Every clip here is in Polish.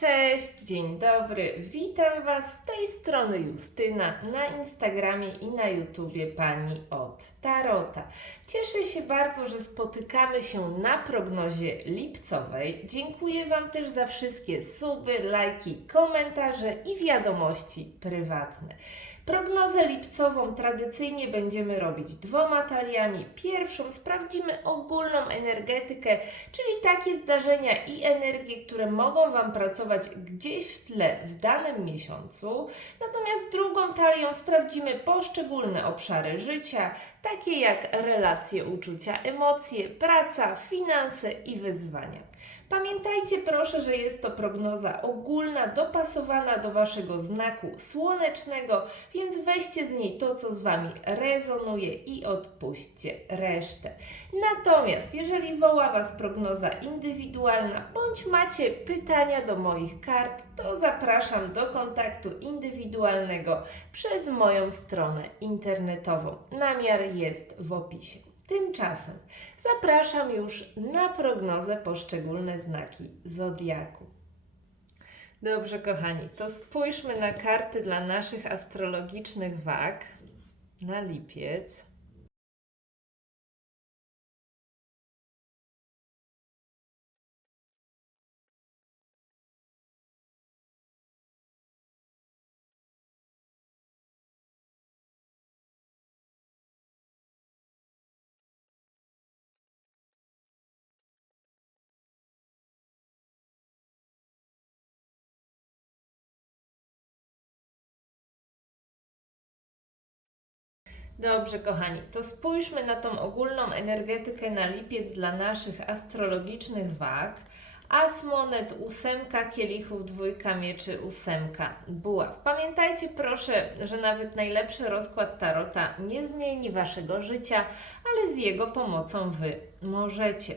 Cześć, dzień dobry, witam Was z tej strony Justyna na Instagramie i na YouTubie Pani od Tarota. Cieszę się bardzo, że spotykamy się na prognozie lipcowej. Dziękuję Wam też za wszystkie suby, lajki, komentarze i wiadomości prywatne. Prognozę lipcową tradycyjnie będziemy robić dwoma taliami. Pierwszą sprawdzimy ogólną energetykę, czyli takie zdarzenia i energie, które mogą Wam pracować gdzieś w tle w danym miesiącu. Natomiast drugą talią sprawdzimy poszczególne obszary życia, takie jak relacje, uczucia, emocje, praca, finanse i wyzwania. Pamiętajcie proszę, że jest to prognoza ogólna, dopasowana do Waszego znaku słonecznego, więc weźcie z niej to, co z Wami rezonuje i odpuśćcie resztę. Natomiast jeżeli woła Was prognoza indywidualna, bądź macie pytania do moich kart, to zapraszam do kontaktu indywidualnego przez moją stronę internetową. Namiar jest w opisie. Tymczasem zapraszam już na prognozę poszczególne znaki zodiaku. Dobrze, kochani, to spójrzmy na karty dla naszych astrologicznych wag na lipiec. Dobrze, kochani, to spójrzmy na tą ogólną energetykę na lipiec dla naszych astrologicznych wag. As monet, ósemka kielichów, dwójka mieczy, ósemka buław. Pamiętajcie proszę, że nawet najlepszy rozkład tarota nie zmieni waszego życia, ale z jego pomocą wy możecie.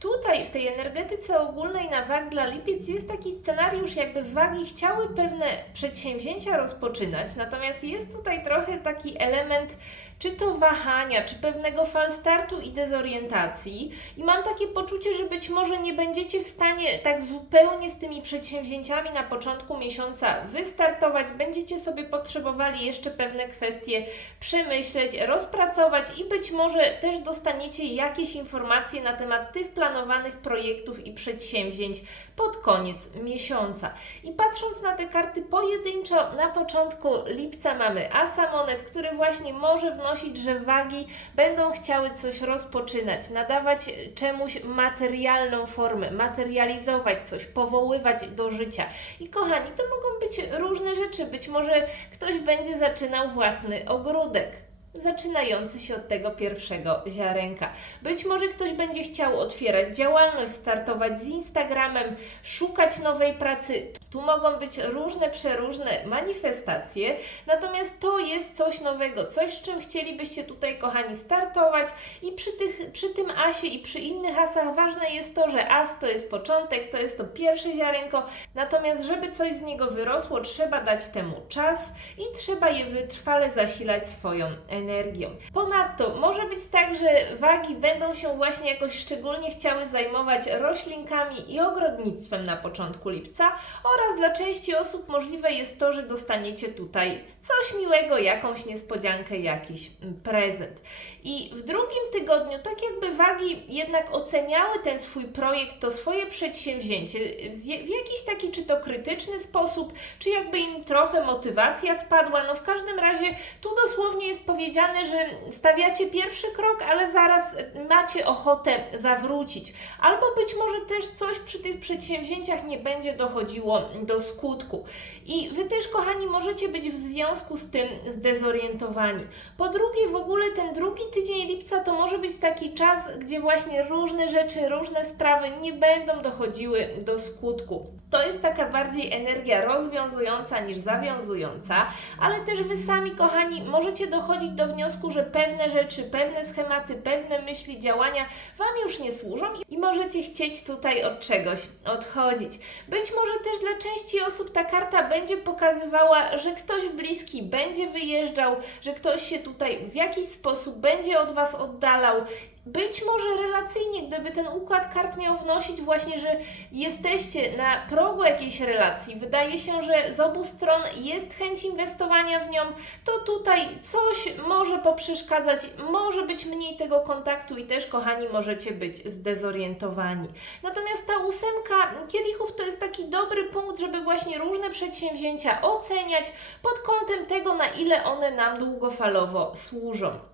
Tutaj w tej energetyce ogólnej na wag dla lipiec jest taki scenariusz, jakby wagi chciały pewne przedsięwzięcia rozpoczynać, natomiast jest tutaj trochę taki element czy to wahania, czy pewnego falstartu i dezorientacji. I mam takie poczucie, że być może nie będziecie w stanie tak zupełnie z tymi przedsięwzięciami na początku miesiąca wystartować. Będziecie sobie potrzebowali jeszcze pewne kwestie przemyśleć, rozpracować i być może też dostaniecie jakieś informacje na temat tych planowanych projektów i przedsięwzięć pod koniec miesiąca. I patrząc na te karty pojedynczo, na początku lipca mamy Asa Monet, który właśnie może wnosić, że wagi będą chciały coś rozpoczynać, nadawać czemuś materialną formę, materializować coś, powoływać do życia. I kochani, to mogą być różne rzeczy. Być może ktoś będzie zaczynał własny ogródek zaczynający się od tego pierwszego ziarenka. Być może ktoś będzie chciał otwierać działalność, startować z Instagramem, szukać nowej pracy. Tu mogą być różne, przeróżne manifestacje, natomiast to jest coś nowego, coś z czym chcielibyście tutaj, kochani, startować i przy, tych, przy tym asie i przy innych asach ważne jest to, że as to jest początek, to jest to pierwsze ziarenko, natomiast żeby coś z niego wyrosło, trzeba dać temu czas i trzeba je wytrwale zasilać swoją energią. Ponadto może być tak, że wagi będą się właśnie jakoś szczególnie chciały zajmować roślinkami i ogrodnictwem na początku lipca oraz dla części osób możliwe jest to, że dostaniecie tutaj coś miłego, jakąś niespodziankę, jakiś mm, prezent. I w drugim tygodniu, tak jakby wagi jednak oceniały ten swój projekt, to swoje przedsięwzięcie w jakiś taki czy to krytyczny sposób, czy jakby im trochę motywacja spadła. No w każdym razie tu dosłownie jest powiedziane, że stawiacie pierwszy krok, ale zaraz macie ochotę zawrócić. Albo być może też coś przy tych przedsięwzięciach nie będzie dochodziło do skutku. I Wy też, kochani, możecie być w związku z tym zdezorientowani. Po drugie, w ogóle ten drugi tydzień lipca to może być taki czas, gdzie właśnie różne rzeczy, różne sprawy nie będą dochodziły do skutku. To jest taka bardziej energia rozwiązująca niż zawiązująca, ale też Wy sami, kochani, możecie dochodzić do wniosku, że pewne rzeczy, pewne schematy, pewne myśli, działania Wam już nie służą i możecie chcieć tutaj od czegoś odchodzić. Być może też dla części osób ta karta będzie pokazywała, że ktoś bliski będzie wyjeżdżał, że ktoś się tutaj w jakiś sposób będzie od Was oddalał być może relacyjnie, gdyby ten układ kart miał wnosić właśnie, że jesteście na progu jakiejś relacji, wydaje się, że z obu stron jest chęć inwestowania w nią, to tutaj coś może poprzeszkadzać, może być mniej tego kontaktu i też, kochani, możecie być zdezorientowani. Natomiast ta ósemka kielichów to jest taki dobry punkt, żeby właśnie różne przedsięwzięcia oceniać pod kątem tego, na ile one nam długofalowo służą.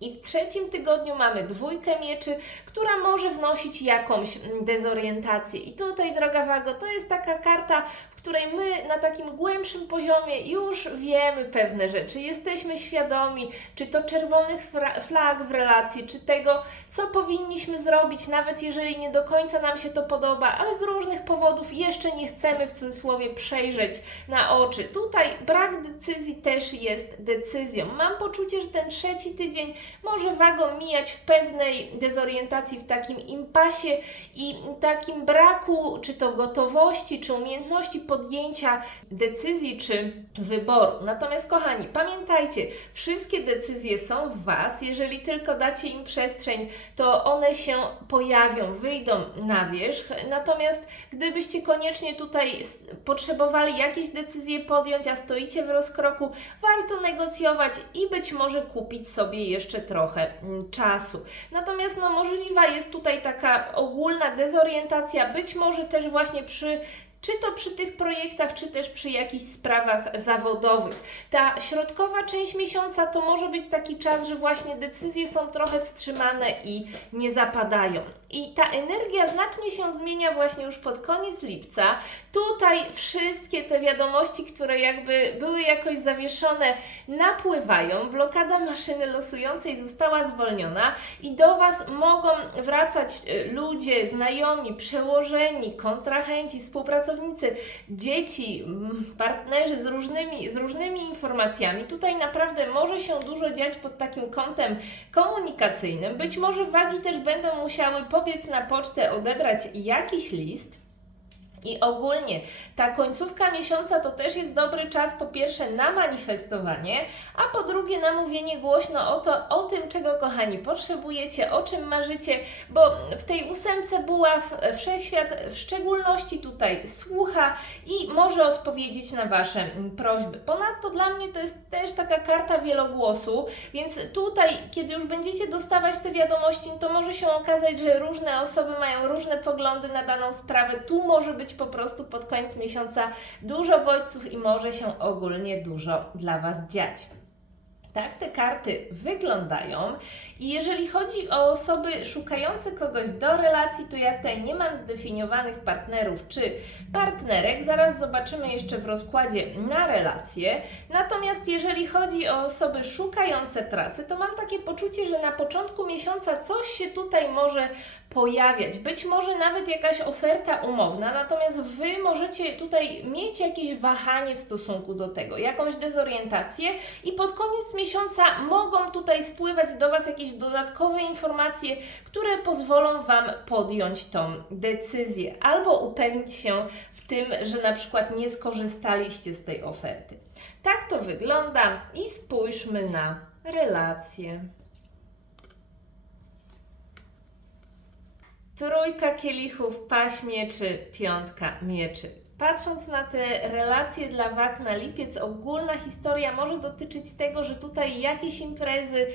I w trzecim tygodniu mamy dwójkę mieczy, która może wnosić jakąś mm, dezorientację. I tutaj, droga Wago, to jest taka karta, w której my na takim głębszym poziomie już wiemy pewne rzeczy. Jesteśmy świadomi, czy to czerwonych flag w relacji, czy tego, co powinniśmy zrobić, nawet jeżeli nie do końca nam się to podoba, ale z różnych powodów jeszcze nie chcemy w cudzysłowie przejrzeć na oczy. Tutaj brak decyzji też jest decyzją. Mam poczucie, że ten trzeci tydzień może wago mijać w pewnej dezorientacji, w takim impasie i takim braku, czy to gotowości, czy umiejętności podjęcia decyzji, czy wyboru. Natomiast, kochani, pamiętajcie, wszystkie decyzje są w Was. Jeżeli tylko dacie im przestrzeń, to one się pojawią, wyjdą na wierzch. Natomiast, gdybyście koniecznie tutaj potrzebowali jakieś decyzje podjąć, a stoicie w rozkroku, warto negocjować i być może kupić sobie jeszcze trochę mm, czasu. Natomiast no, możliwa jest tutaj taka ogólna dezorientacja, być może też właśnie przy czy to przy tych projektach, czy też przy jakichś sprawach zawodowych. Ta środkowa część miesiąca to może być taki czas, że właśnie decyzje są trochę wstrzymane i nie zapadają. I ta energia znacznie się zmienia właśnie już pod koniec lipca. Tutaj wszystkie te wiadomości, które jakby były jakoś zawieszone, napływają. Blokada maszyny losującej została zwolniona i do Was mogą wracać y, ludzie, znajomi, przełożeni, kontrahenci, współpracownicy, dzieci, mm, partnerzy z różnymi, z różnymi informacjami. Tutaj naprawdę może się dużo dziać pod takim kątem komunikacyjnym. Być może wagi też będą musiały pobiec na pocztę, odebrać jakiś list. I ogólnie ta końcówka miesiąca to też jest dobry czas po pierwsze na manifestowanie, a po drugie na mówienie głośno o, to, o tym, czego kochani potrzebujecie, o czym marzycie, bo w tej ósemce buław wszechświat w szczególności tutaj słucha i może odpowiedzieć na Wasze prośby. Ponadto dla mnie to jest też taka karta wielogłosu, więc tutaj, kiedy już będziecie dostawać te wiadomości, to może się okazać, że różne osoby mają różne poglądy na daną sprawę. Tu może być po prostu pod koniec miesiąca dużo bodźców i może się ogólnie dużo dla Was dziać. Tak te karty wyglądają. I jeżeli chodzi o osoby szukające kogoś do relacji, to ja tutaj nie mam zdefiniowanych partnerów czy partnerek. Zaraz zobaczymy jeszcze w rozkładzie na relacje. Natomiast jeżeli chodzi o osoby szukające pracy, to mam takie poczucie, że na początku miesiąca coś się tutaj może pojawiać. Być może nawet jakaś oferta umowna, natomiast Wy możecie tutaj mieć jakieś wahanie w stosunku do tego, jakąś dezorientację i pod koniec miesiąca mogą tutaj spływać do Was jakieś dodatkowe informacje, które pozwolą Wam podjąć tą decyzję albo upewnić się w tym, że na przykład nie skorzystaliście z tej oferty. Tak to wygląda i spójrzmy na relacje. Trójka kielichów, paź mieczy, piątka mieczy. Patrząc na te relacje dla wag na lipiec, ogólna historia może dotyczyć tego, że tutaj jakieś imprezy,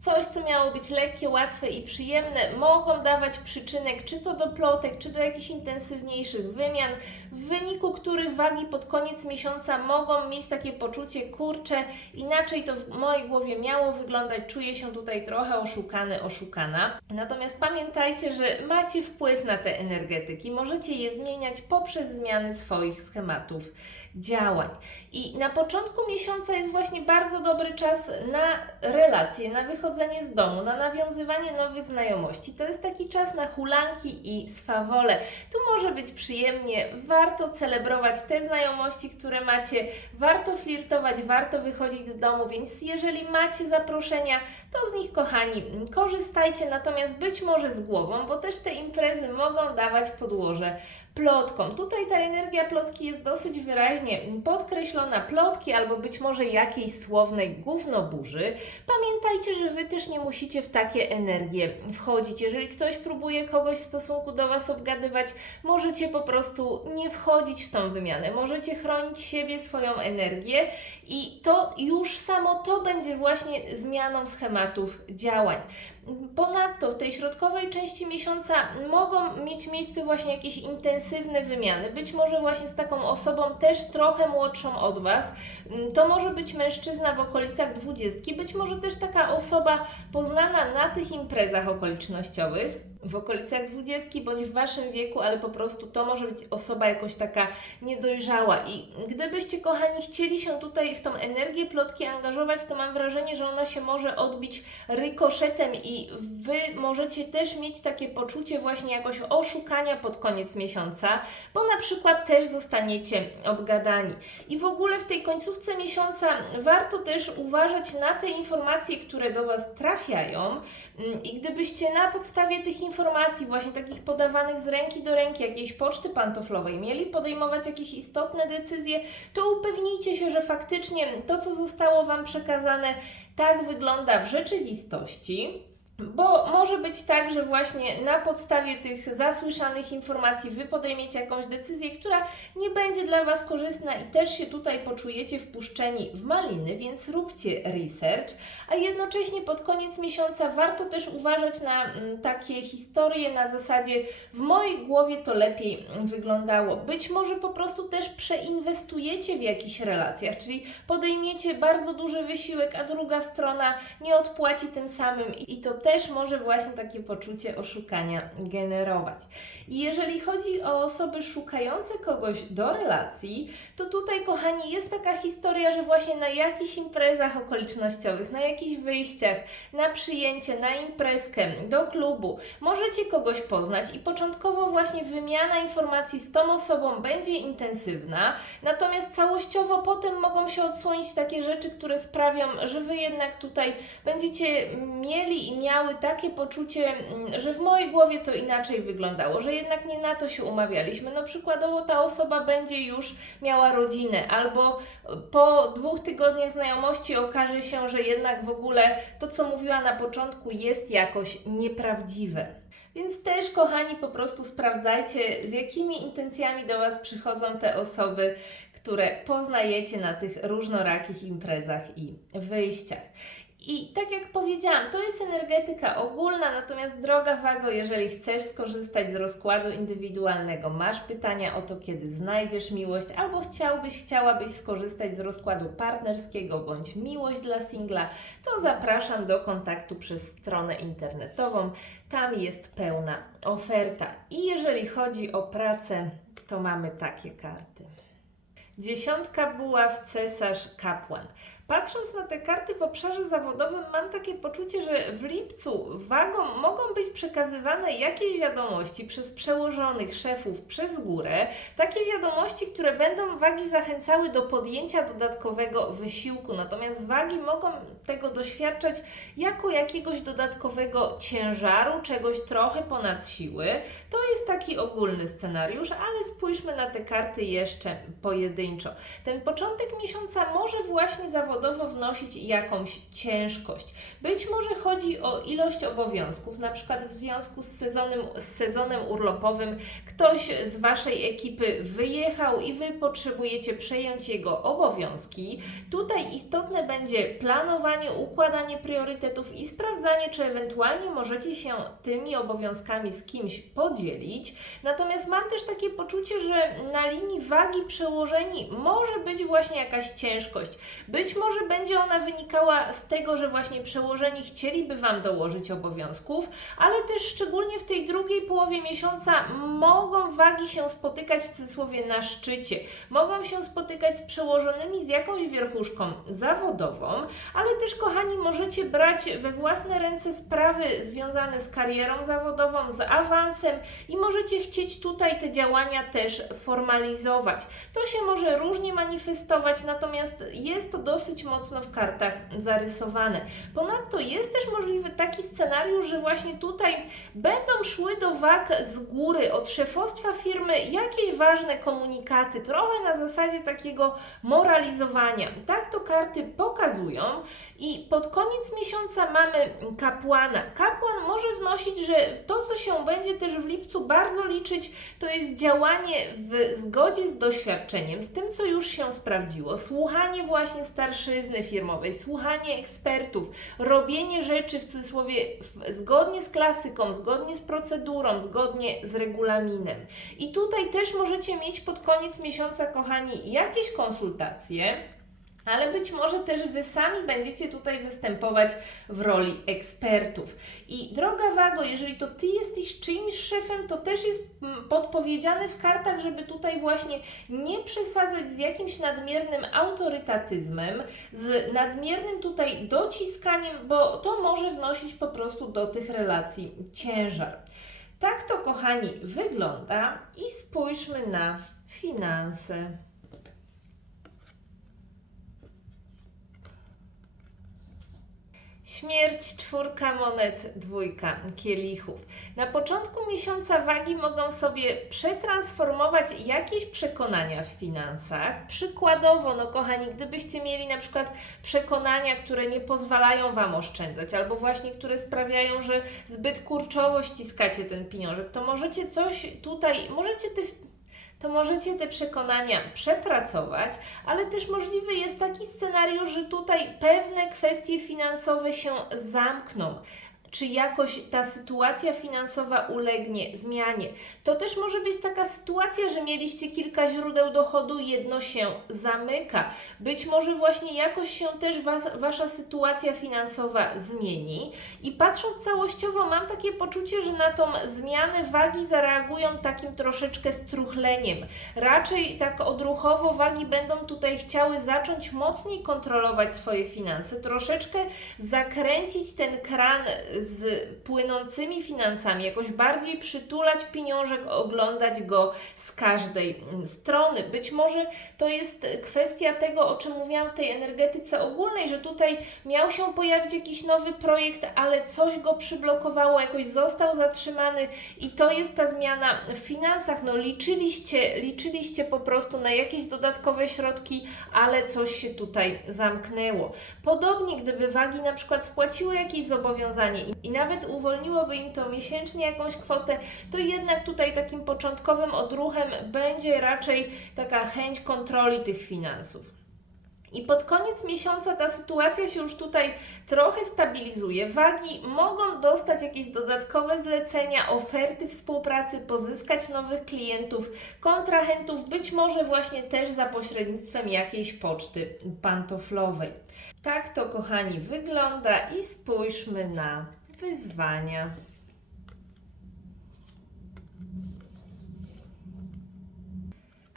coś co miało być lekkie, łatwe i przyjemne, mogą dawać przyczynek czy to do plotek, czy do jakichś intensywniejszych wymian, w wyniku których wagi pod koniec miesiąca mogą mieć takie poczucie, kurcze, inaczej to w mojej głowie miało wyglądać, czuję się tutaj trochę oszukany, oszukana. Natomiast pamiętajcie, że macie wpływ na te energetyki, możecie je zmieniać poprzez zmiany swoich schematów działań. I na początku miesiąca jest właśnie bardzo dobry czas na relacje, na wychodzenie z domu, na nawiązywanie nowych znajomości. To jest taki czas na hulanki i swawole. Tu może być przyjemnie, warto celebrować te znajomości, które macie, warto flirtować, warto wychodzić z domu, więc jeżeli macie zaproszenia, to z nich, kochani, korzystajcie, natomiast być może z głową, bo też te imprezy mogą dawać podłoże plotkom. Tutaj ta energia plotki jest dosyć wyraźnie podkreślona. Plotki albo być może jakiejś słownej gównoburzy. Pamiętajcie, że Wy Wy też nie musicie w takie energie wchodzić. Jeżeli ktoś próbuje kogoś w stosunku do Was obgadywać, możecie po prostu nie wchodzić w tą wymianę. Możecie chronić siebie, swoją energię i to już samo to będzie właśnie zmianą schematów działań. Ponadto w tej środkowej części miesiąca mogą mieć miejsce właśnie jakieś intensywne wymiany, być może właśnie z taką osobą też trochę młodszą od Was. Mm, To może być mężczyzna w okolicach dwudziestki, być może też taka osoba poznana na tych imprezach okolicznościowych. W okolicach dwudziestki bądź w waszym wieku, ale po prostu to może być osoba jakoś taka niedojrzała. I gdybyście, kochani, chcieli się tutaj w tą energię plotki angażować, to mam wrażenie, że ona się może odbić rykoszetem i wy możecie też mieć takie poczucie właśnie jakoś oszukania pod koniec miesiąca, bo na przykład też zostaniecie obgadani. I w ogóle w tej końcówce miesiąca warto też uważać na te informacje, które do Was trafiają. Mm, I gdybyście na podstawie tych informacji, właśnie takich podawanych z ręki do ręki, jakiejś poczty pantoflowej, mieli podejmować jakieś istotne decyzje, to upewnijcie się, że faktycznie to, co zostało Wam przekazane, tak wygląda w rzeczywistości. Bo może być tak, że właśnie na podstawie tych zasłyszanych informacji Wy podejmiecie jakąś decyzję, która nie będzie dla Was korzystna i też się tutaj poczujecie wpuszczeni w maliny, więc róbcie research, a jednocześnie pod koniec miesiąca warto też uważać na mm, takie historie na zasadzie w mojej głowie to lepiej wyglądało. Być może po prostu też przeinwestujecie w jakichś relacjach, czyli podejmiecie bardzo duży wysiłek, a druga strona nie odpłaci tym samym i to też może właśnie takie poczucie oszukania generować. I jeżeli chodzi o osoby szukające kogoś do relacji, to tutaj, kochani, jest taka historia, że właśnie na jakichś imprezach okolicznościowych, na jakichś wyjściach, na przyjęcie, na imprezkę, do klubu, możecie kogoś poznać i początkowo właśnie wymiana informacji z tą osobą będzie intensywna, natomiast całościowo potem mogą się odsłonić takie rzeczy, które sprawią, że Wy jednak tutaj będziecie mieli i miały takie poczucie, mm, że w mojej głowie to inaczej wyglądało, że jednak nie na to się umawialiśmy. No przykładowo ta osoba będzie już miała rodzinę, albo po dwóch tygodniach znajomości okaże się, że jednak w ogóle to, co mówiła na początku, jest jakoś nieprawdziwe. Więc też, kochani, po prostu sprawdzajcie, z jakimi intencjami do Was przychodzą te osoby, które poznajecie na tych różnorakich imprezach i wyjściach. I tak jak powiedziałam, to jest energetyka ogólna, natomiast droga Wago, jeżeli chcesz skorzystać z rozkładu indywidualnego, masz pytania o to, kiedy znajdziesz miłość, albo chciałbyś, chciałabyś skorzystać z rozkładu partnerskiego bądź miłość dla singla, to zapraszam do kontaktu przez stronę internetową. Tam jest pełna oferta. I jeżeli chodzi o pracę, to mamy takie karty. Dziesiątka buław, cesarz, kapłan. Patrząc na te karty w obszarze zawodowym, mam takie poczucie, że w lipcu wagom mogą być przekazywane jakieś wiadomości przez przełożonych, szefów, przez górę. Takie wiadomości, które będą wagi zachęcały do podjęcia dodatkowego wysiłku. Natomiast wagi mogą tego doświadczać jako jakiegoś dodatkowego ciężaru, czegoś trochę ponad siły. To jest taki ogólny scenariusz, ale spójrzmy na te karty jeszcze pojedynczo. Ten początek miesiąca może właśnie zawodowo wnosić jakąś ciężkość. Być może chodzi o ilość obowiązków, na przykład w związku z sezonem, z sezonem urlopowym ktoś z Waszej ekipy wyjechał i Wy potrzebujecie przejąć jego obowiązki. Tutaj istotne będzie planowanie, układanie priorytetów i sprawdzanie, czy ewentualnie możecie się tymi obowiązkami z kimś podzielić. Natomiast mam też takie poczucie, że na linii wagi przełożeni może być właśnie jakaś ciężkość. Być może będzie ona wynikała z tego, że właśnie przełożeni chcieliby Wam dołożyć obowiązków, ale też szczególnie w tej drugiej połowie miesiąca mogą wagi się spotykać w cudzysłowie na szczycie. Mogą się spotykać z przełożonymi z jakąś wierchuszką zawodową, ale też, kochani, możecie brać we własne ręce sprawy związane z karierą zawodową, z awansem i możecie chcieć tutaj te działania też formalizować. To się może może różnie manifestować, natomiast jest to dosyć mocno w kartach zarysowane. Ponadto jest też możliwy taki scenariusz, że właśnie tutaj będą szły do wag z góry od szefostwa firmy jakieś ważne komunikaty, trochę na zasadzie takiego moralizowania. Tak to karty pokazują i pod koniec miesiąca mamy kapłana. Kapłan może wnosić, że to, co się będzie też w lipcu bardzo liczyć, to jest działanie w zgodzie z doświadczeniem, z tym, co już się sprawdziło, słuchanie właśnie starszyzny firmowej, słuchanie ekspertów, robienie rzeczy w cudzysłowie zgodnie z klasyką, zgodnie z procedurą, zgodnie z regulaminem. I tutaj też możecie mieć pod koniec miesiąca, kochani, jakieś konsultacje. Ale być może też Wy sami będziecie tutaj występować w roli ekspertów. I droga Wago, jeżeli to Ty jesteś czyimś szefem, to też jest mm, podpowiedziane w kartach, żeby tutaj właśnie nie przesadzać z jakimś nadmiernym autorytatyzmem, z nadmiernym tutaj dociskaniem, bo to może wnosić po prostu do tych relacji ciężar. Tak to, kochani, wygląda i spójrzmy na finanse. Śmierć, czwórka monet, dwójka kielichów. Na początku miesiąca wagi mogą sobie przetransformować jakieś przekonania w finansach. Przykładowo, no kochani, gdybyście mieli na przykład przekonania, które nie pozwalają Wam oszczędzać, albo właśnie które sprawiają, że zbyt kurczowo ściskacie ten pieniążek, to możecie coś tutaj, możecie te to możecie te przekonania przepracować, ale też możliwy jest taki scenariusz, że tutaj pewne kwestie finansowe się zamkną. Czy jakoś ta sytuacja finansowa ulegnie zmianie? To też może być taka sytuacja, że mieliście kilka źródeł dochodu, jedno się zamyka. Być może właśnie jakoś się też was, wasza sytuacja finansowa zmieni. I patrząc całościowo, mam takie poczucie, że na tą zmianę wagi zareagują takim troszeczkę struchleniem. Raczej tak odruchowo wagi będą tutaj chciały zacząć mocniej kontrolować swoje finanse, troszeczkę zakręcić ten kran z płynącymi finansami, jakoś bardziej przytulać pieniążek, oglądać go z każdej mm, strony. Być może to jest kwestia tego, o czym mówiłam w tej energetyce ogólnej, że tutaj miał się pojawić jakiś nowy projekt, ale coś go przyblokowało, jakoś został zatrzymany i to jest ta zmiana w finansach. No liczyliście, liczyliście po prostu na jakieś dodatkowe środki, ale coś się tutaj zamknęło. Podobnie, gdyby wagi na przykład spłaciły jakieś zobowiązanie i, nawet uwolniłoby im to miesięcznie jakąś kwotę, to jednak tutaj takim początkowym odruchem będzie raczej taka chęć kontroli tych finansów. I pod koniec miesiąca ta sytuacja się już tutaj trochę stabilizuje. Wagi mogą dostać jakieś dodatkowe zlecenia, oferty współpracy, pozyskać nowych klientów, kontrahentów, być może właśnie też za pośrednictwem jakiejś poczty pantoflowej. Tak to, kochani, wygląda i spójrzmy na wyzwania.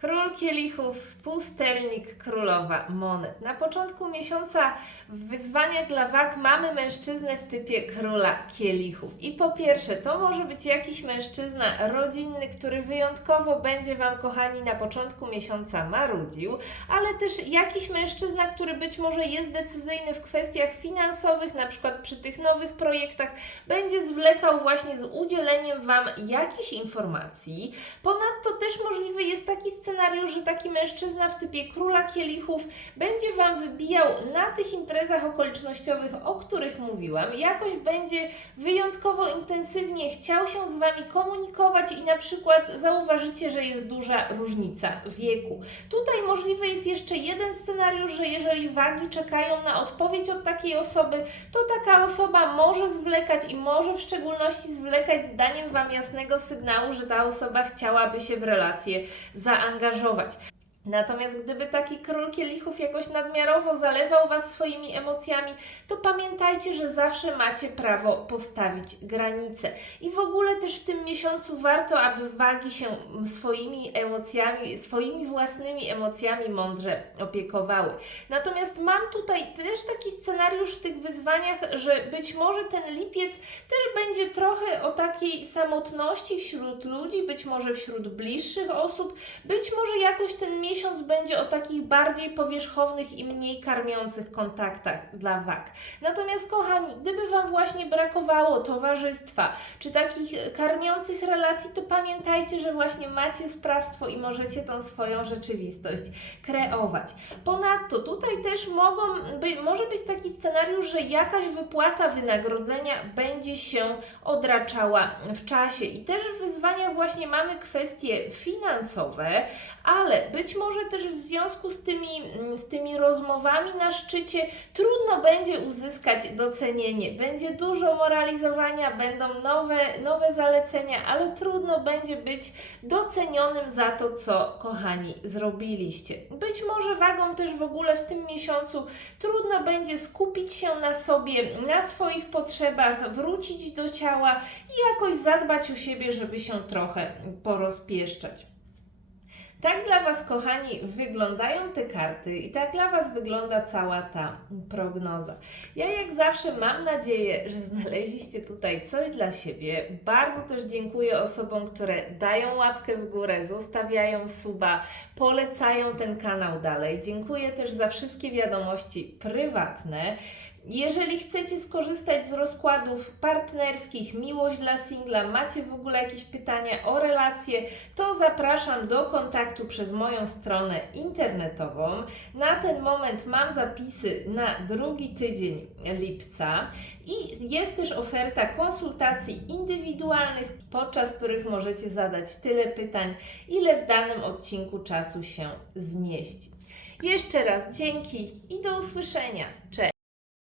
Król kielichów, pustelnik, królowa monet. Na początku miesiąca w wyzwaniach dla wag mamy mężczyznę w typie króla kielichów. I po pierwsze, to może być jakiś mężczyzna rodzinny, który wyjątkowo będzie Wam, kochani, na początku miesiąca marudził, ale też jakiś mężczyzna, który być może jest decyzyjny w kwestiach finansowych, na przykład przy tych nowych projektach, będzie zwlekał właśnie z udzieleniem Wam jakichś informacji. Ponadto też możliwy jest taki scenariusz, że taki mężczyzna w typie króla kielichów będzie Wam wybijał na tych imprezach okolicznościowych, o których mówiłam. Jakoś będzie wyjątkowo intensywnie chciał się z Wami komunikować i na przykład zauważycie, że jest duża różnica wieku. Tutaj możliwy jest jeszcze jeden scenariusz, że jeżeli wagi czekają na odpowiedź od takiej osoby, to taka osoba może zwlekać i może w szczególności zwlekać z daniem Wam jasnego sygnału, że ta osoba chciałaby się w relację zaangażować zaangażować. Natomiast gdyby taki król kielichów jakoś nadmiarowo zalewał Was swoimi emocjami, to pamiętajcie, że zawsze macie prawo postawić granice. I w ogóle też w tym miesiącu warto, aby wagi się swoimi emocjami, swoimi własnymi emocjami mądrze opiekowały. Natomiast mam tutaj też taki scenariusz w tych wyzwaniach, że być może ten lipiec też będzie trochę o takiej samotności wśród ludzi, być może wśród bliższych osób, być może jakoś ten miesiąc miesiąc będzie o takich bardziej powierzchownych i mniej karmiących kontaktach dla wag. Natomiast, kochani, gdyby Wam właśnie brakowało towarzystwa czy takich karmiących relacji, to pamiętajcie, że właśnie macie sprawstwo i możecie tą swoją rzeczywistość kreować. Ponadto tutaj też mogą by, może być taki scenariusz, że jakaś wypłata wynagrodzenia będzie się odraczała w czasie i też w wyzwaniach właśnie mamy kwestie finansowe, ale być może też w związku z tymi, mm, z tymi rozmowami na szczycie trudno będzie uzyskać docenienie. Będzie dużo moralizowania, będą nowe, nowe zalecenia, ale trudno będzie być docenionym za to, co kochani zrobiliście. Być może wagą też w ogóle w tym miesiącu trudno będzie skupić się na sobie, na swoich potrzebach, wrócić do ciała i jakoś zadbać o siebie, żeby się trochę porozpieszczać. Tak dla Was, kochani, wyglądają te karty i tak dla Was wygląda cała ta prognoza. Ja jak zawsze mam nadzieję, że znaleźliście tutaj coś dla siebie. Bardzo też dziękuję osobom, które dają łapkę w górę, zostawiają suba, polecają ten kanał dalej. Dziękuję też za wszystkie wiadomości prywatne. Jeżeli chcecie skorzystać z rozkładów partnerskich, miłość dla singla, macie w ogóle jakieś pytania o relacje, to zapraszam do kontaktu przez moją stronę internetową. Na ten moment mam zapisy na drugi tydzień lipca i jest też oferta konsultacji indywidualnych, podczas których możecie zadać tyle pytań, ile w danym odcinku czasu się zmieści. Jeszcze raz dzięki i do usłyszenia. Cześć!